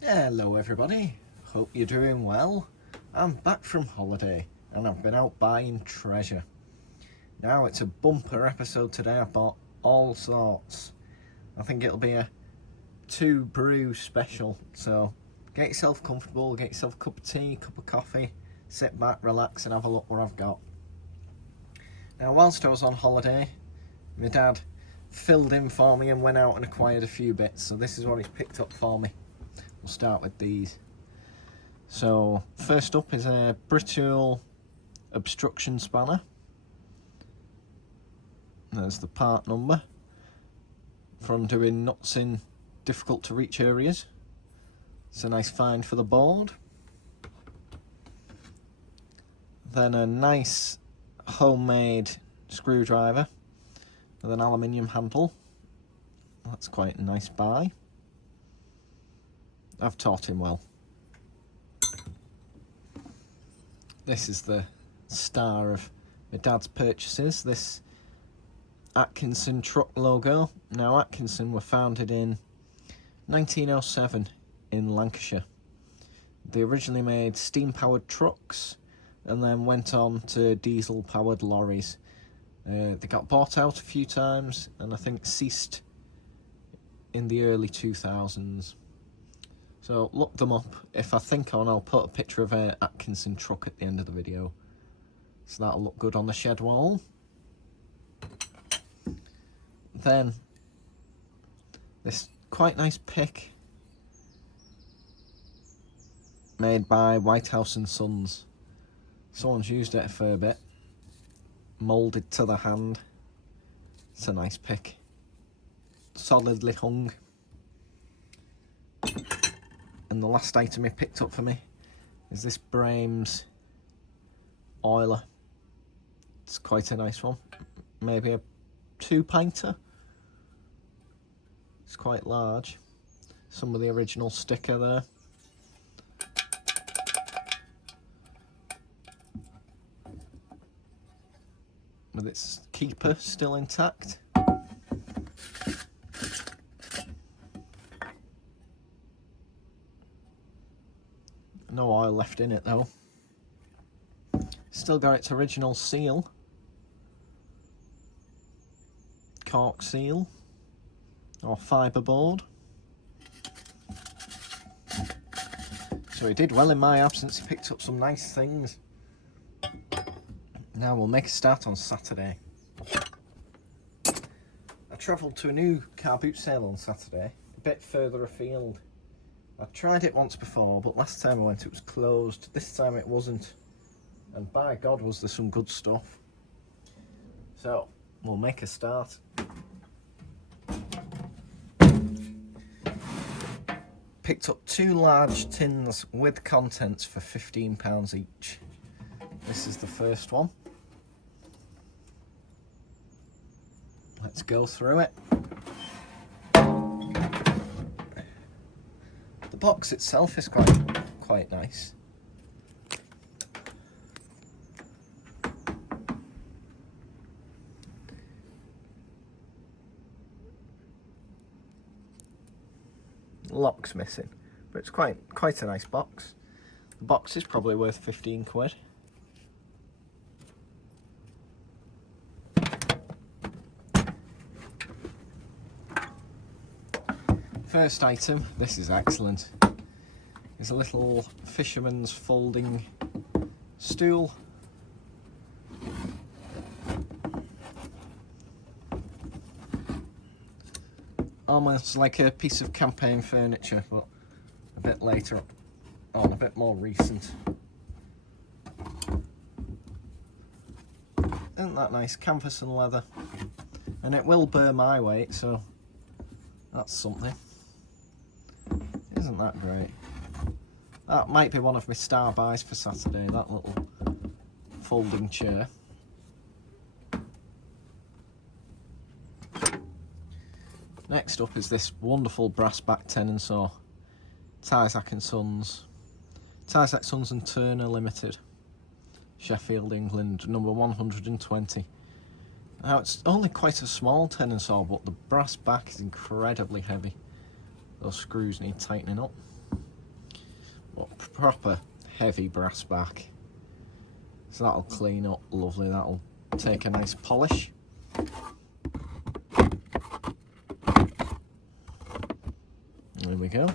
Hello everybody, hope you're doing well. I'm back from holiday and I've been out buying treasure. Now it's a bumper episode today. I bought all sorts. I think it'll be a 2 brew special, so get yourself comfortable, get yourself a cup of tea, cup of coffee, sit back, relax and have a look what I've got. Now whilst I was on holiday, my dad filled in for me and went out and acquired a few bits, so this is what he's picked up for me. We'll start with these. So first up is a brittle obstruction spanner. There's the part number for undoing nuts in difficult to reach areas. It's a nice find for the board. Then a nice homemade screwdriver with an aluminium handle. That's quite a nice buy. I've taught him well. This is the star of my dad's purchases, this Atkinson truck logo. Now Atkinson were founded in 1907 in Lancashire. They originally made steam-powered trucks and then went on to diesel-powered lorries. They got bought out a few times and I think ceased in the early 2000s. So look them up. If I think on, I'll put a picture of an Atkinson truck at the end of the video. So that'll look good on the shed wall. Then this quite nice pick made by Whitehouse and Sons. Someone's used it a fair bit. Moulded to the hand. It's a nice pick. Solidly hung. And the last item he picked up for me is this Brames oiler. It's quite a nice one. Maybe a 2-pinter. It's quite large. Some of the original sticker there. With its keeper still intact. No oil left in it though. Still got its original seal. Cork seal. Or fibreboard. So he did well in my absence. He picked up some nice things. Now we'll make a start on Saturday. I travelled to a new Carboot sale on Saturday, a bit further afield. I've tried it once before, but last time I went it was closed. This time it wasn't. And by God was there some good stuff. So, we'll make a start. Picked up 2 large tins with contents for £15 each. This is the first one. Let's go through it. The box itself is quite nice. Lock's missing, but it's quite a nice box. The box is probably worth 15 quid. First item, this is excellent, is a little fisherman's folding stool. Almost like a piece of campaign furniture, but a bit later on, a bit more recent. Isn't that nice? Canvas and leather. And it will bear my weight, so that's something. Isn't that great? That might be one of my star buys for Saturday, that little folding chair. Next up is this wonderful brass back tenon saw. Tyzack and Sons. Tyzack Sons and Turner Limited. Sheffield, England, number 120. Now it's only quite a small tenon saw, but the brass back is incredibly heavy. Those screws need tightening up. but proper heavy brass back. So that'll clean up lovely, that'll take a nice polish. There we go.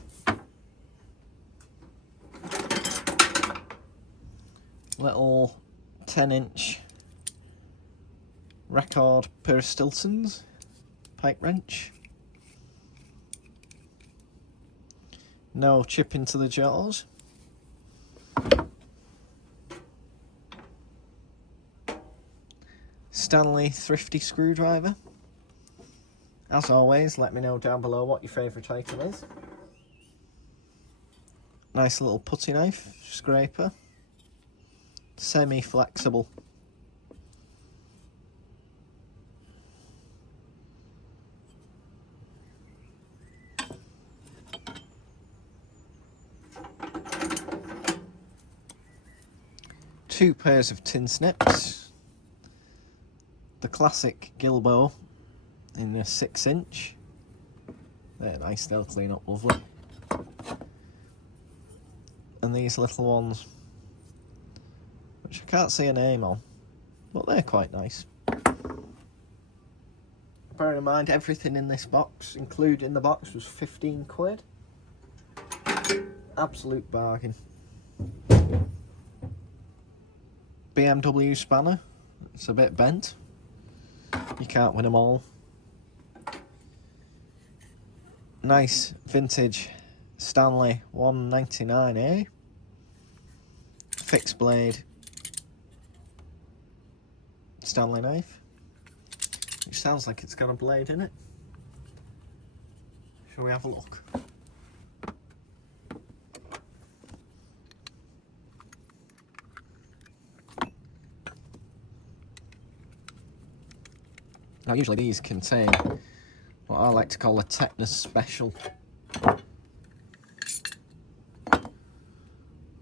Little 10-inch record pair of Stiltons pipe wrench. No chip into the jaws. Stanley thrifty screwdriver. As always, let me know down below what your favourite item is. Nice little putty knife, scraper. Semi-flexible. Two pairs of tin snips. The classic Galore in a 6-inch. They're nice, they'll clean up lovely. And these little ones, which I can't see a name on, but they're quite nice. Bear in mind, everything in this box, including the box, was 15 quid. Absolute bargain. BMW spanner, it's a bit bent. You can't win them all. Nice vintage Stanley 199A. Fixed blade Stanley knife, which sounds like it's got a blade in it. Shall we have a look? Now usually these contain what I like to call a tetanus special.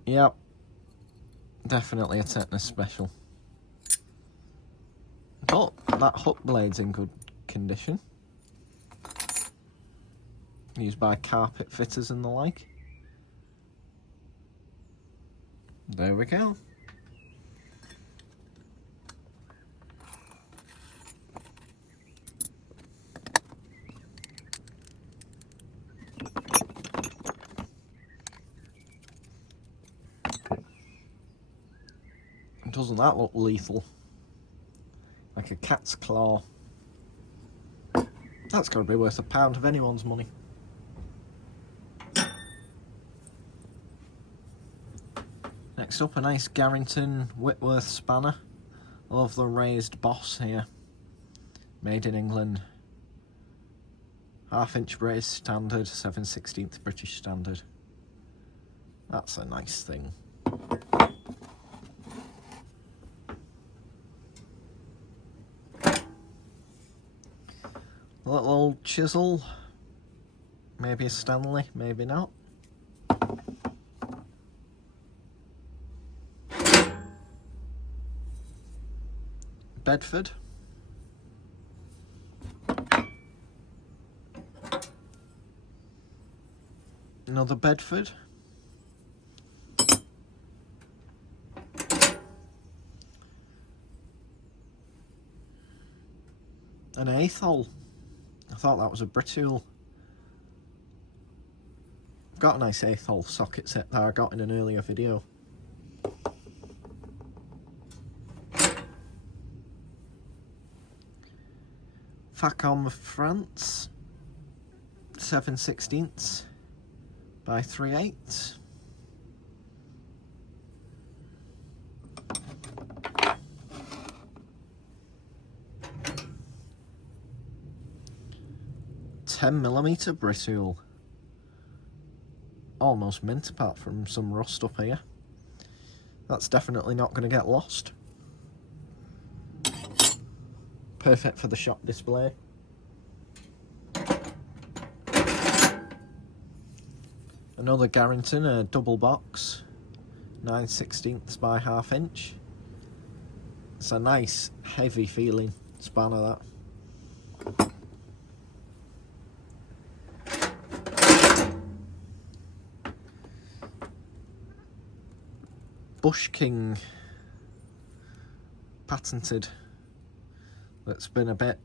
Yep, definitely a tetanus special. But that hook blade's in good condition. Used by carpet fitters and the like. There we go. Doesn't that look lethal? Like a cat's claw. That's got to be worth £1 of anyone's money. Next up, a nice Garrington Whitworth spanner. I love the raised boss here. Made in England. 1/2-inch brace standard, 7/16 British standard. That's a nice thing. A little old chisel, maybe a Stanley, maybe not. Bedford. Another Bedford. An 1/8 hole. I thought that was a Britool. I've got a nice 1/8 hole socket set that I got in an earlier video. Facom France, 7/16 by 3/8. $10mm Britool. Almost mint apart from some rust up here. That's definitely not going to get lost. Perfect for the shop display. Another Garrington, a double box, 9/16 by 1/2-inch. It's a nice heavy feeling spanner, that. Bush King patented that's been a bit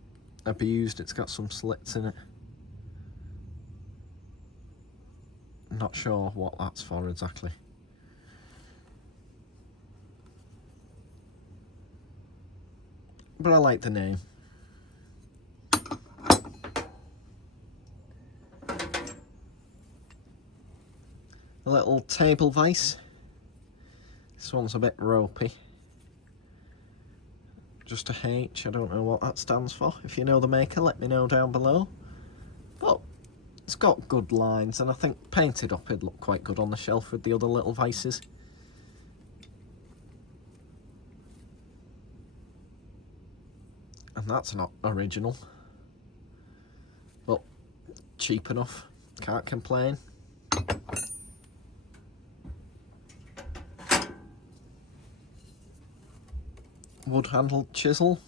abused. It's got some slits in it. Not sure what that's for exactly. But I like the name. A little table vise. This one's a bit ropey. Just a H, I don't know what that stands for. If you know the maker, let me know down below. But it's got good lines, and I think painted up it'd look quite good on the shelf with the other little vices. And that's not original, but cheap enough, can't complain. Wood handled chisel,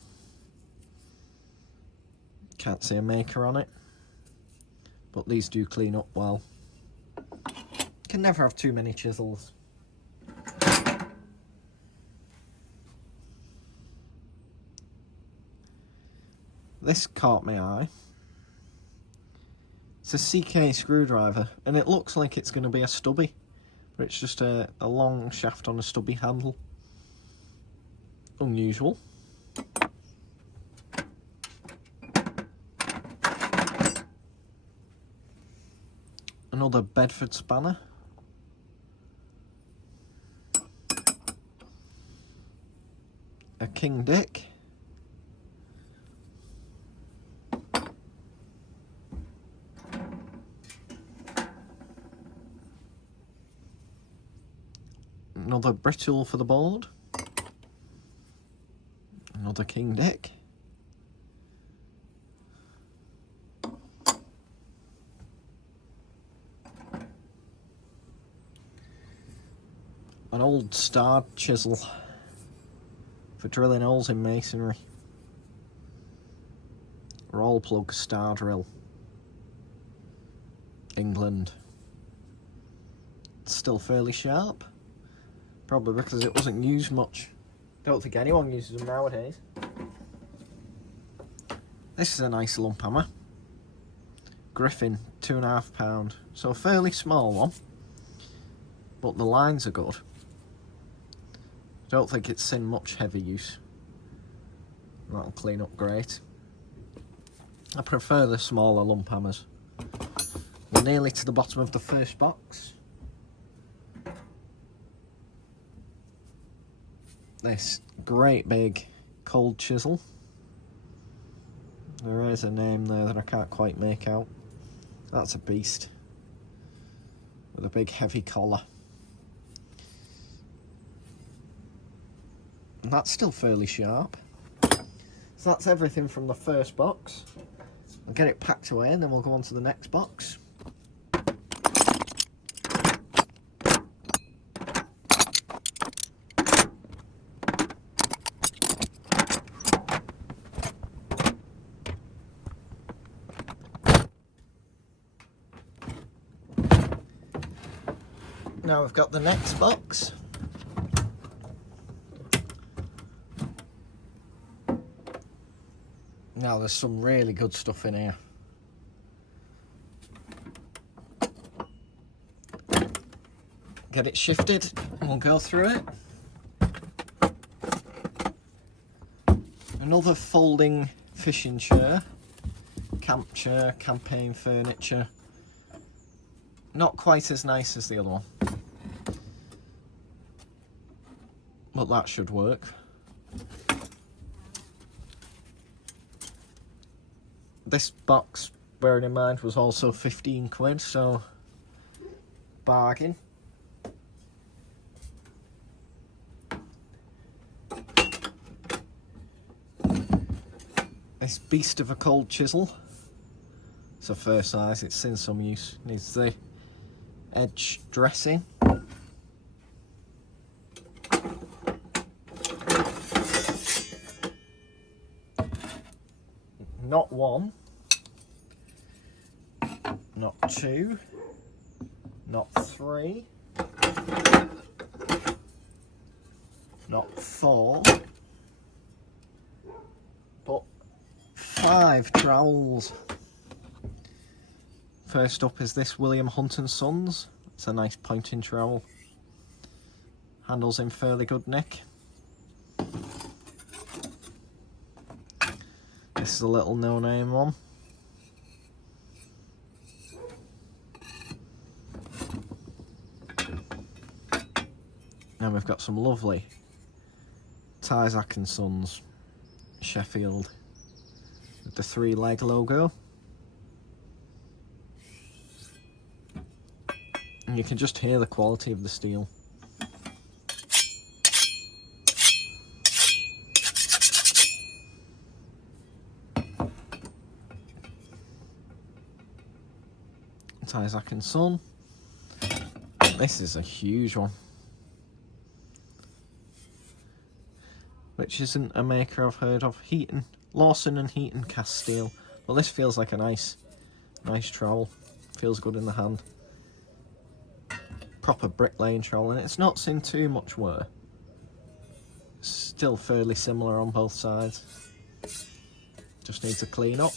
can't see a maker on it, but these do clean up well. Can never have too many chisels. This caught my eye. It's a CK screwdriver, and it looks like it's going to be a stubby, but it's just a long shaft on a stubby handle. Unusual. Another Bedford spanner. A King Dick. Another brittle for the board. Another King Dick. An old starred chisel for drilling holes in masonry. Roll plug star drill. England. It's still fairly sharp. Probably because it wasn't used much. Don't think anyone uses them nowadays. This is a nice lump hammer. Griffin, £2.5. So a fairly small one. But the lines are good. Don't think it's seen much heavy use. That'll clean up great. I prefer the smaller lump hammers. We're nearly to the bottom of the first box. This great big cold chisel. There is a name there that I can't quite make out. That's a beast. With a big heavy collar. And that's still fairly sharp. So that's everything from the first box. I'll get it packed away and then we'll go on to the next box. Now we've got the next box. Now there's some really good stuff in here. Get it shifted and we'll go through it. Another folding fishing chair. Camp chair, campaign furniture. Not quite as nice as the other one. But that should work. This box, bearing in mind, was also 15 quid, so bargain. This beast of a cold chisel. It's a fair size, it's seen some use. Needs the edge dressing. Not one, not two, not three, not 4, but 5 trowels. First up is this William Hunt & Sons. It's a nice pointing trowel. Handle's in fairly good nick. This is a little no-name one. And we've got some lovely Tyzack & Sons Sheffield with the 3-leg logo. And you can just hear the quality of the steel. Tyzack & Son. This is a huge one, which isn't a maker I've heard of. Lawson and Heaton cast steel. Well, this feels like a nice trowel. Feels good in the hand. Proper bricklaying trowel, and it's not seen too much wear. Still fairly similar on both sides. Just needs a clean up.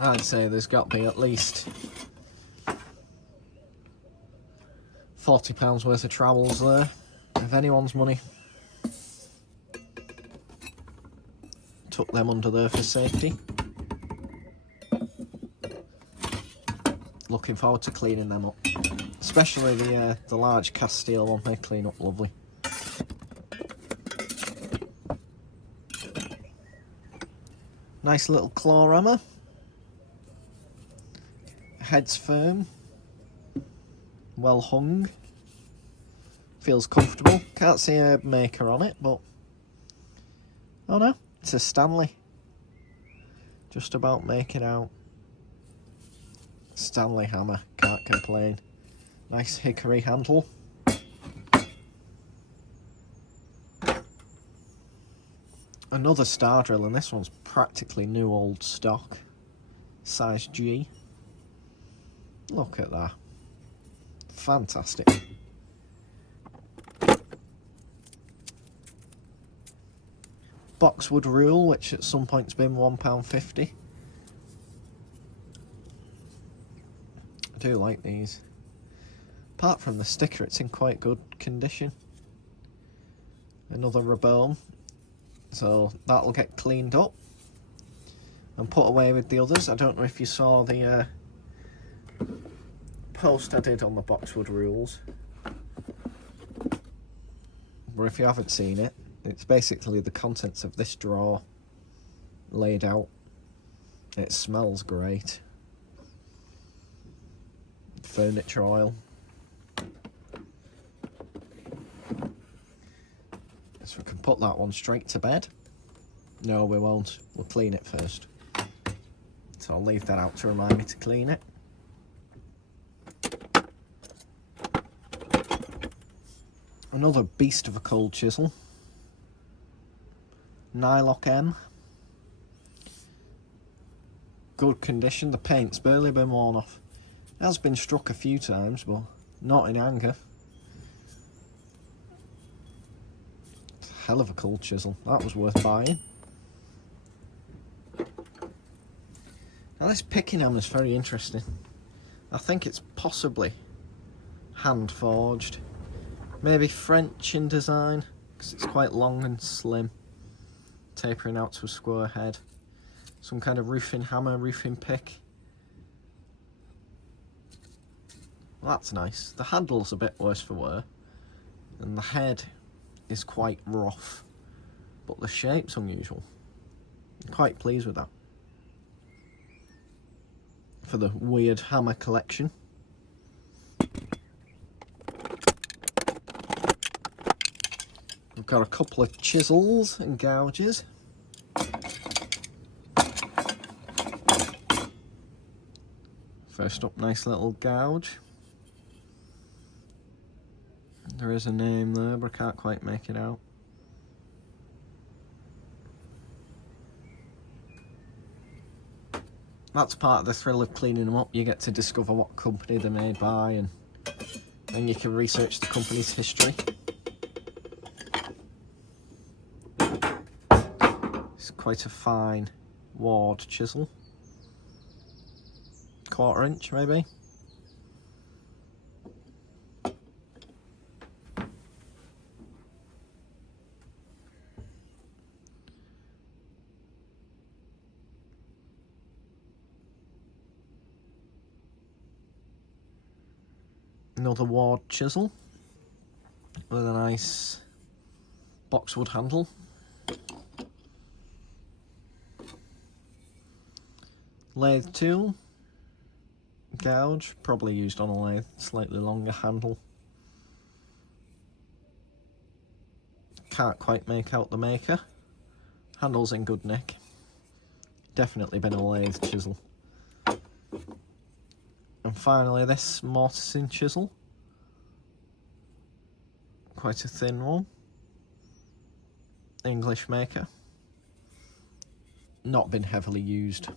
I'd say there's got to be at least £40 worth of trowels there, if anyone's money. Tuck them under there for safety. Looking forward to cleaning them up, especially the large cast steel one. They clean up lovely. Nice little claw hammer. Head's firm, well hung, feels comfortable. Can't see a maker on it, but oh no, it's a Stanley. Just about make it out. Stanley hammer, can't complain. Nice hickory handle. Another star drill, and this one's practically new old stock. Size G. Look at that. Fantastic. Boxwood rule, which at some point's been £1.50. I do like these. Apart from the sticker, it's in quite good condition. Another Rabone. So that'll get cleaned up and put away with the others. I don't know if you saw the post I did on the Boxwood rules, but if you haven't seen it, it's basically the contents of this drawer laid out. It smells great. Furniture oil. So we can put that one straight to bed. No, we won't. We'll clean it first. So I'll leave that out to remind me to clean it. Another beast of a cold chisel. Nylock M. Good condition. The paint's barely been worn off. It has been struck a few times, but not in anger. It's a hell of a cold chisel. That was worth buying. Now this picking hammer is very interesting. I think it's possibly hand forged. Maybe French in design, because it's quite long and slim, tapering out to a square head. Some kind of roofing hammer, roofing pick. Well, that's nice. The handle's a bit worse for wear, and the head is quite rough, but the shape's unusual. I'm quite pleased with that. For the weird hammer collection. We've got a couple of chisels and gouges. First up, nice little gouge. There is a name there, but I can't quite make it out. That's part of the thrill of cleaning them up. You get to discover what company they're made by and and you can research the company's history. It's quite a fine Ward chisel, 1/4 inch maybe. Another Ward chisel with a nice boxwood handle. Lathe tool, gouge, probably used on a lathe, slightly longer handle. Can't quite make out the maker. Handle's in good nick. Definitely been a lathe chisel. And finally this mortising chisel. Quite a thin one. English maker. Not been heavily used.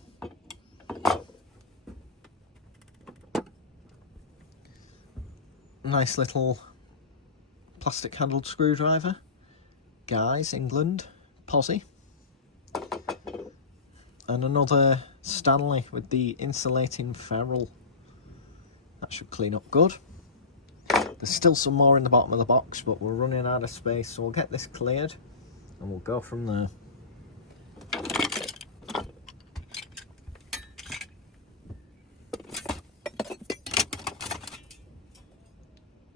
Nice little plastic handled screwdriver. Guys, England, Posse. And another Stanley with the insulating ferrule. That should clean up good. There's still some more in the bottom of the box, but we're running out of space, so we'll get this cleared and we'll go from there.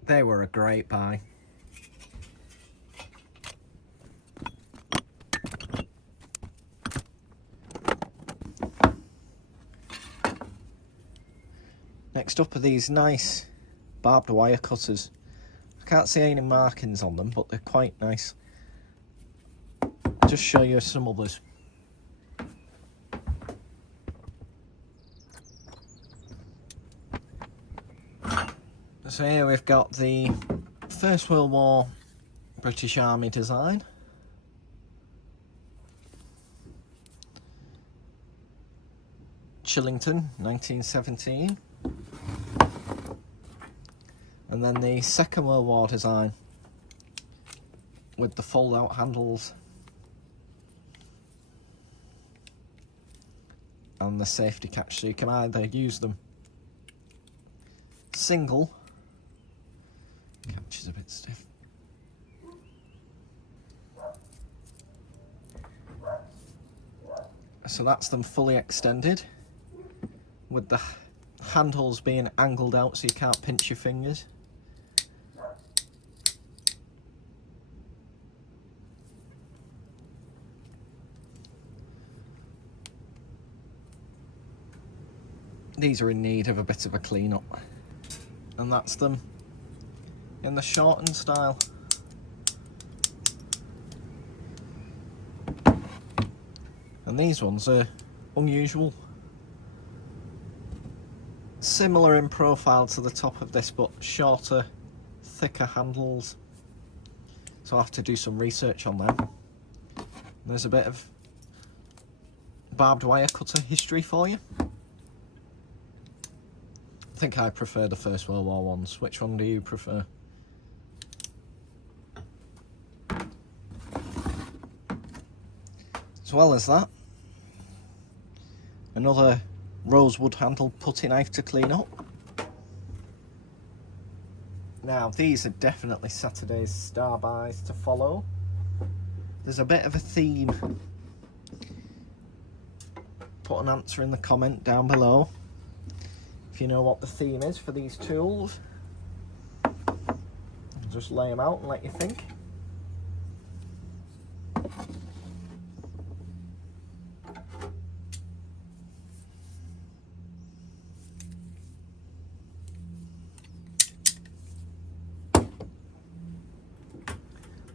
They were a great buy. Next up are these nice barbed wire cutters. I can't see any markings on them, but they're quite nice. Just show you some others. So here we've got the First World War British Army design. Chillington, 1917. And then the Second World War design with the fold-out handles and the safety catch, so you can either use them single, catch is a bit stiff, so that's them fully extended with the handles being angled out so you can't pinch your fingers. These are in need of a bit of a clean up, and that's them in the shortened style. And these ones are unusual. Similar in profile to the top of this, but shorter, thicker handles. So I'll have to do some research on them. There's a bit of barbed wire cutter history for you. I think I prefer the First World War ones. Which one do you prefer? As well as that, another rosewood handle putty knife to clean up. Now these are definitely Saturday's star buys to follow. There's a bit of a theme. Put an answer in the comment down below if you know what the theme is for these tools. Just lay them out and let you think.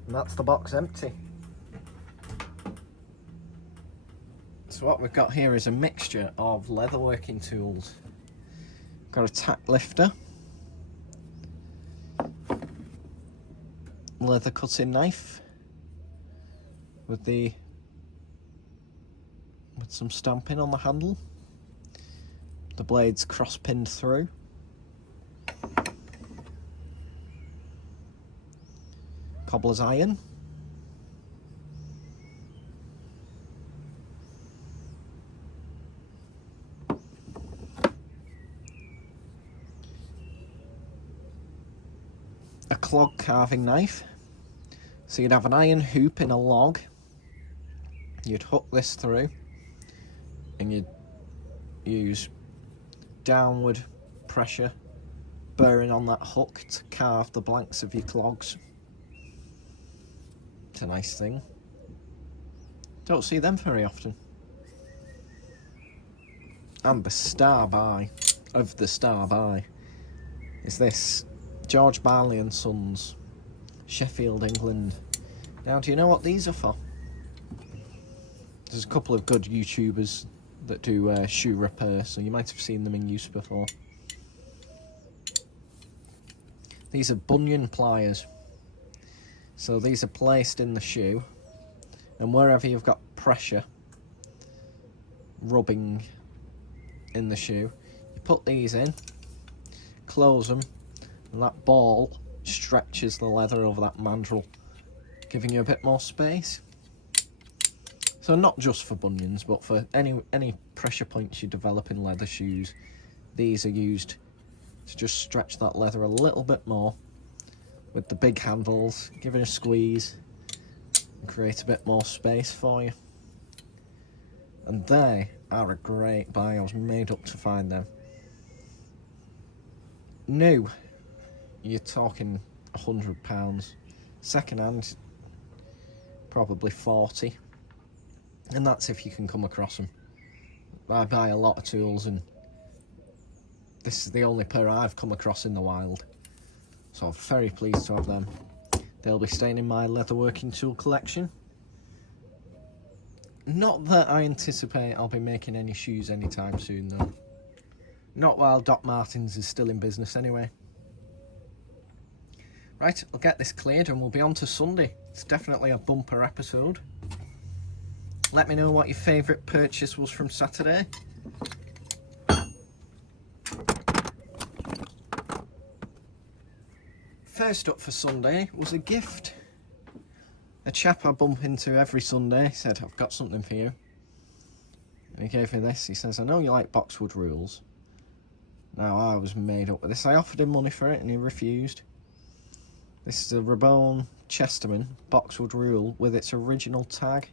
And that's the box empty. So what we've got here is a mixture of leatherworking tools. Got a tack lifter, leather cutting knife with some stamping on the handle, the blades cross pinned through. cobbler's iron. A clog carving knife. So you'd have an iron hoop in a log. You'd hook this through and you'd use downward pressure bearing on that hook to carve the blanks of your clogs. It's a nice thing. Don't see them very often. And the star buy of the star buy is this George Barley and Sons, Sheffield, England. Now, do you know what these are for? There's a couple of good YouTubers that do shoe repair, so you might have seen them in use before. These are bunion pliers. So these are placed in the shoe, and wherever you've got pressure rubbing in the shoe, you put these in, close them, and that ball stretches the leather over that mandrel, giving you a bit more space. So not just for bunions, but for any pressure points you develop in leather shoes, these are used to just stretch that leather a little bit more with the big handles, give it a squeeze and create a bit more space for you. And they are a great buy. I was made up to find them. New, you're talking £100. Second hand, probably 40. And that's if you can come across them. I buy a lot of tools and this is the only pair I've come across in the wild. So I'm very pleased to have them. They'll be staying in my leatherworking tool collection. Not that I anticipate I'll be making any shoes anytime soon though. Not while Doc Martens is still in business anyway. Right, I'll get this cleared and we'll be on to Sunday. It's definitely a bumper episode. Let me know what your favourite purchase was from Saturday. First up for Sunday was a gift. A chap I bump into every Sunday said, "I've got something for you." And he gave me this. He says, "I know you like boxwood rules." Now, I was made up with this. I offered him money for it and he refused. This is a Rabone Chesterman boxwood rule with its original tag.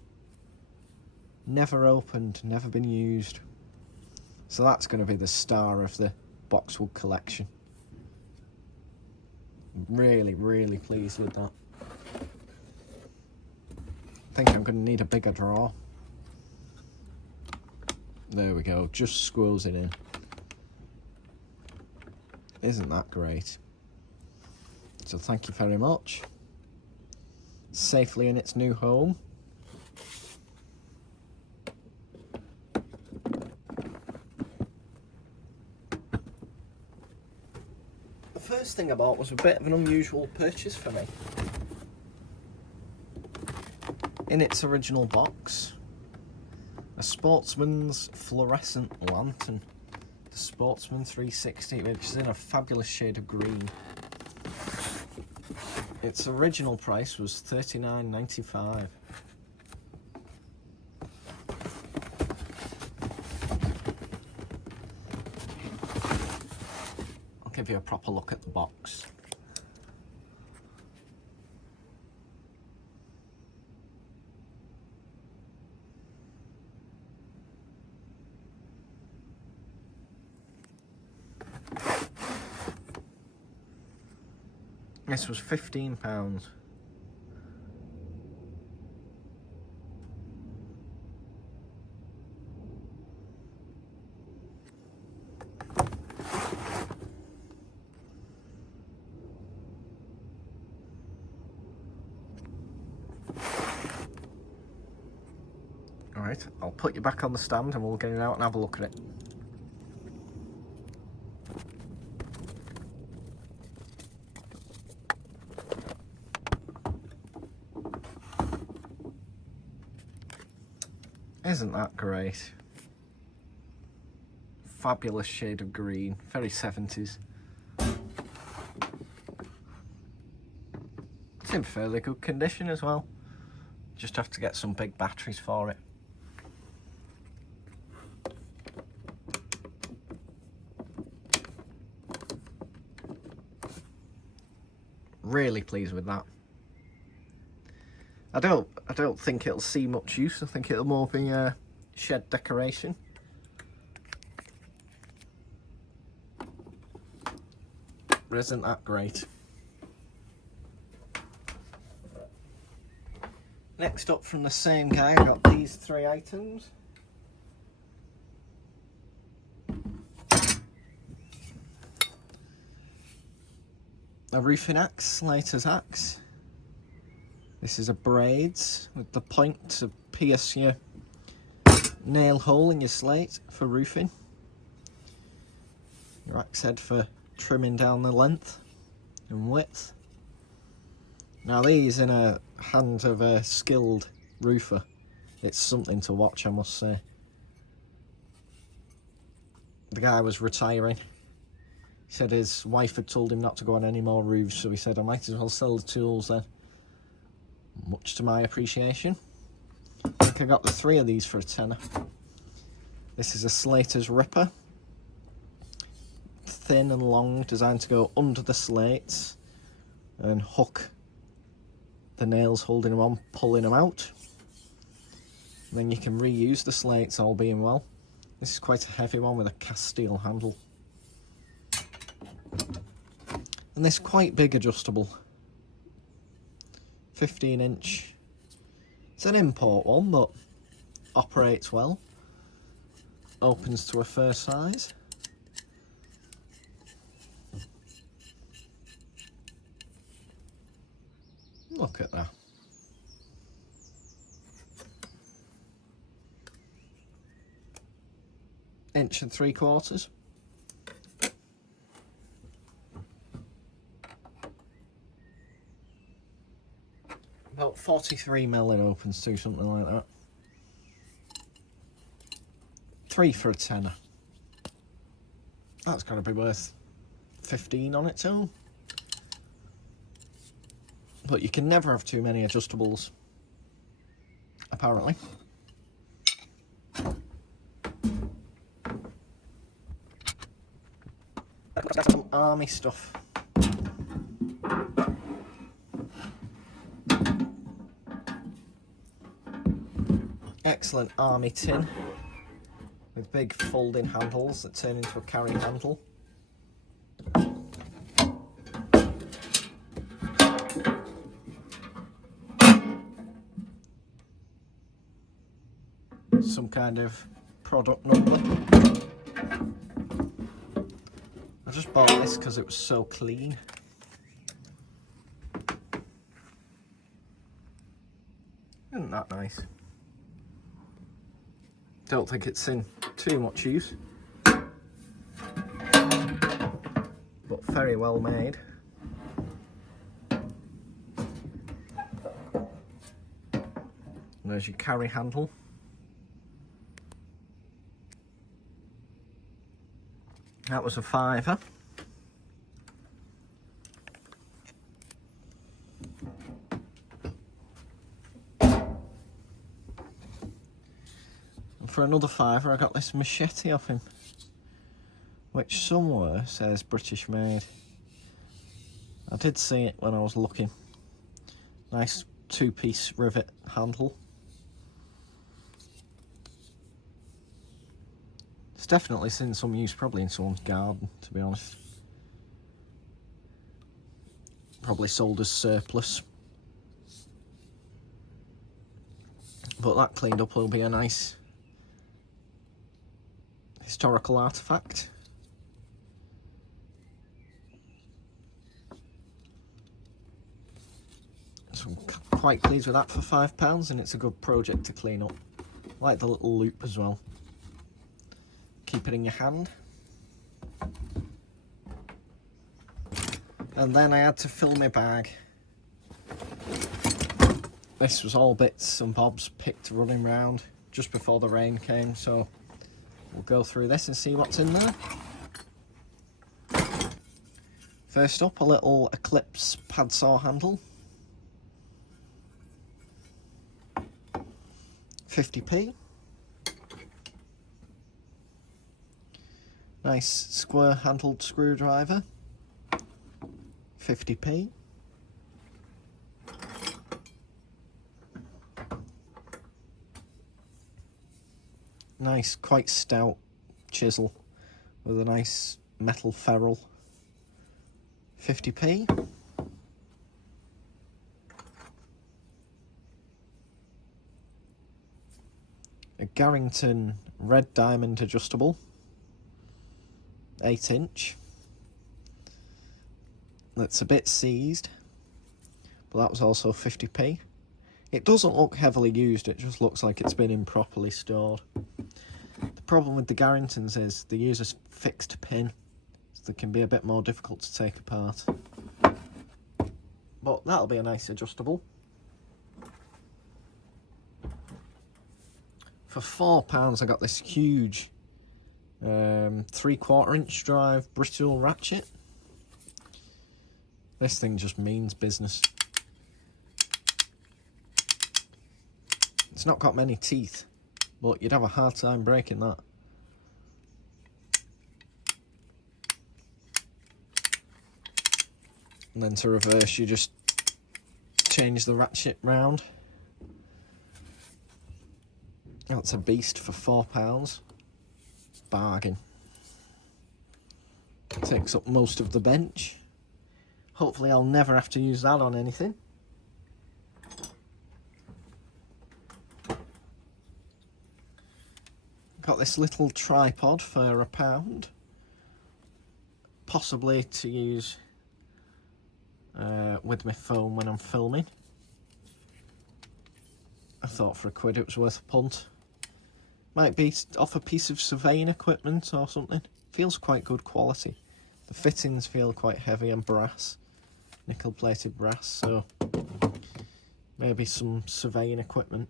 Never opened, never been used. So that's going to be the star of the boxwood collection. Really, really pleased with that. I think I'm going to need a bigger drawer. There we go, just squirrels it in. Isn't that great? So thank you very much. Safely in its new home. The first thing I bought was a bit of an unusual purchase for me. In its original box, a Sportsman's fluorescent lantern. The Sportsman 360, which is in a fabulous shade of green. Its original price was $39.95. I'll give you a proper look at the box. This was £15. Alright, I'll put you back on the stand and we'll get it out and have a look at it. Isn't that great? Fabulous shade of green, very 70s. in fairly good condition as well. Just have to get some big batteries for it. Really pleased with that. I don't think it'll see much use. I think it'll more be a shed decoration. But isn't that great? Next up from the same guy, I got these 3 items. A roofing axe, Slater's axe. This is a braids with the point to pierce your nail hole in your slate for roofing. Your axe head for trimming down the length and width. Now these in a hand of a skilled roofer, it's something to watch, I must say. The guy was retiring. He said his wife had told him not to go on any more roofs, so he said I might as well sell the tools then. Much to my appreciation. I think I got the 3 of these for a tenner. This is a Slater's Ripper. Thin and long, designed to go under the slates and hook the nails holding them on, pulling them out. And then you can reuse the slates, all being well. This is quite a heavy one with a cast steel handle. And this quite big adjustable. 15-inch. It's an import one, but operates well. Opens to a fair size. Look at that. Inch and 3/4. About 43mm it opens to, something like that. 3 for a tenner. That's got to be worth 15 on its own. But you can never have too many adjustables, apparently. That's some army stuff. Excellent army tin with big folding handles that turn into a carry handle. Some kind of product number. I just bought this because it was so clean. Isn't that nice? Don't think it's in too much use, but very well made. And there's your carry handle. That was a £5. And for another £5 I got this machete off him, which somewhere says British made. I did see it when I was looking. Nice 2-piece rivet handle. It's definitely seen some use, probably in someone's garden, to be honest. Probably sold as surplus. But that cleaned up will be a nice historical artefact. So I'm quite pleased with that for £5, and it's a good project to clean up. I like the little loop as well. Keep it in your hand. And then I had to fill my bag. This was all bits and bobs picked running round just before the rain came, so we'll go through this and see what's in there. First up, a little Eclipse pad saw handle. 50p. Nice square handled screwdriver, 50p. Nice, quite stout chisel with a nice metal ferrule, 50p. A Garrington red diamond adjustable, 8-inch. That's a bit seized, but that was also 50p. It doesn't look heavily used, it just looks like it's been improperly stored. The problem with the Garringtons is they use a fixed pin, so they can be a bit more difficult to take apart. But that'll be a nice adjustable. For £4 I got this huge 3/4 inch drive brittle ratchet. This thing just means business. It's not got many teeth, but you'd have a hard time breaking that. And then to reverse, you just change the ratchet round. That's a beast for £4. Bargain. Takes up most of the bench. Hopefully I'll never have to use that on anything. Got this little tripod for £1. Possibly to use with my phone when I'm filming. I thought for £1 it was worth a punt. Might be off a piece of surveying equipment or something. Feels quite good quality. The fittings feel quite heavy and brass, nickel plated brass, so maybe some surveying equipment.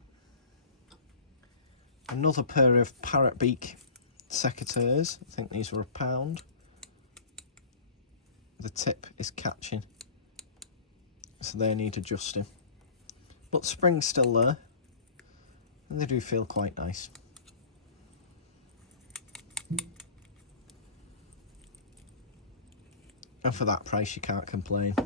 Another pair of parrot beak secateurs. I think these were £1. The tip is catching, so they need adjusting. But spring's still there, and they do feel quite nice. And for that price, you can't complain.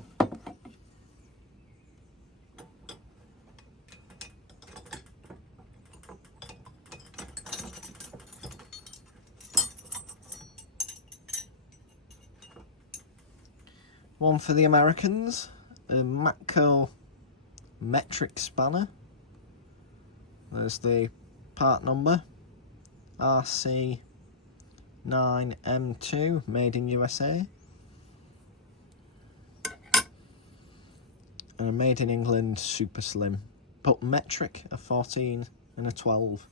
One for the Americans, the Matco metric spanner. There's the part number, RC9M2, made in USA. And a made in England super slim, but metric, a 14 and a 12.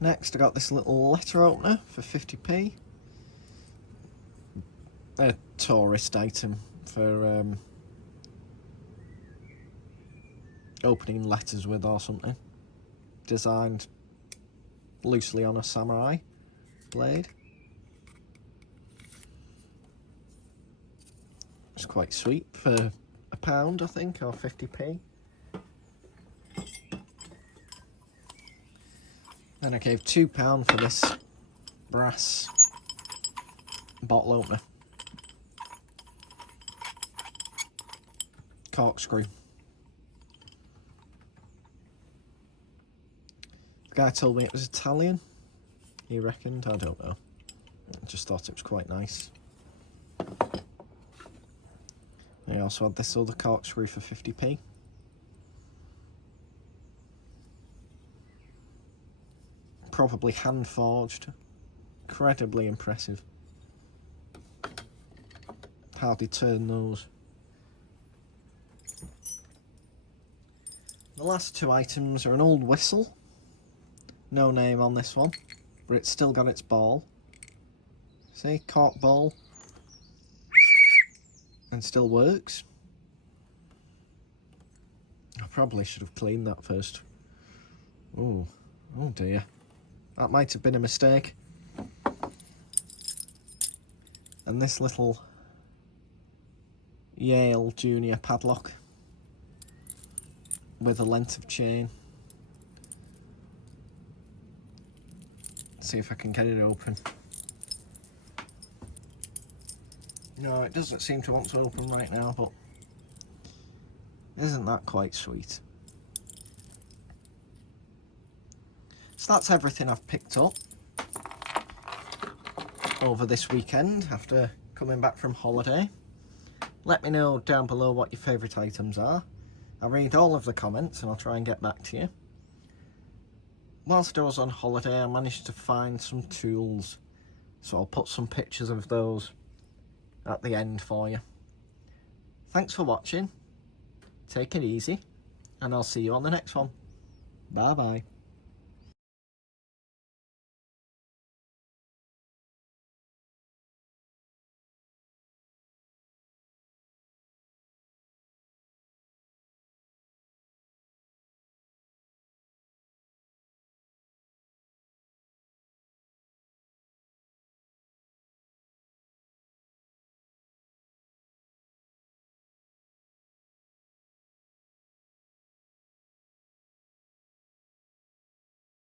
Next I got this little letter opener for 50p. A tourist item for opening letters with or something. Designed loosely on a samurai blade. It's quite sweet for £1 I think, or 50p. Then I gave £2 for this brass bottle opener. Corkscrew. The guy told me it was Italian. He reckoned, I don't know. I just thought it was quite nice. I also had this other corkscrew for 50p. Probably hand forged. Incredibly impressive. Hardly turn those. The last two items are an old whistle. No name on this one, but it's still got its ball. See, cork ball. and still works. I probably should have cleaned that first. Oh dear. That might have been a mistake. And this little Yale Junior padlock with a length of chain. Let's see if I can get it open. No, it doesn't seem to want to open right now, but isn't that quite sweet? So that's everything I've picked up over this weekend after coming back from holiday. Let me know down below what your favourite items are. I'll read all of the comments and I'll try and get back to you. Whilst I was on holiday, I managed to find some tools, so I'll put some pictures of those at the end for you. Thanks for watching. Take it easy, and I'll see you on the next one. Bye bye.